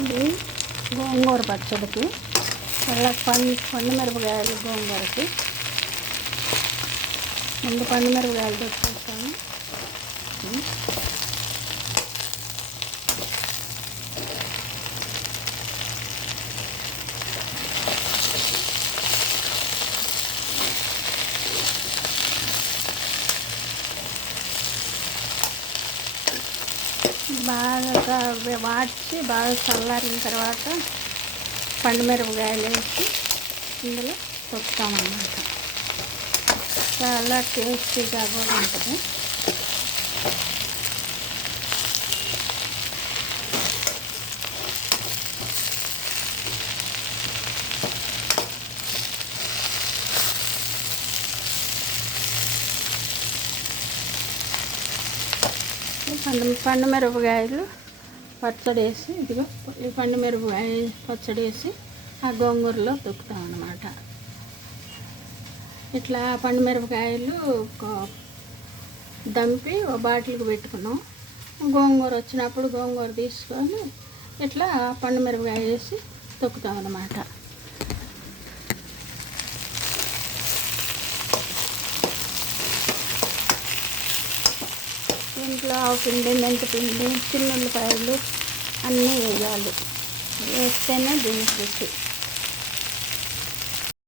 ఇది గోంగూర పచ్చడికి మళ్ళీ పండు మిరపకాయలు గోంగూరకి ముందు పండు మిరపకాయలు తెచ్చేస్తాను. బాగా వాడ్చి బాగా చల్లారిన తర్వాత పండు మిరపకాయలు వేసి ఇందులో తొక్కుతామన్నమాట. చాలా టేస్టీగా కూడా ఉంటుంది. పండు మిరపకాయలు పచ్చడి వేసి ఇదిగో ఈ పండు మిరపకాయ పచ్చడి వేసి ఆ గోంగూరలో తొక్కుతాం అన్నమాట. ఇట్లా పండు మిరపకాయలు దంపి ఒక బాటిల్కి పెట్టుకున్నాం. గోంగూర వచ్చినప్పుడు గోంగూర తీసుకొని ఇట్లా పండు మిరపకాయ వేసి తొక్కుతాం అన్నమాట. ఇంట్లో పిండి మెంతిపిండి చిన్నుల్లిపాయలు అన్నీ వేయాలి. వేస్తేనే దీనికి రుచి.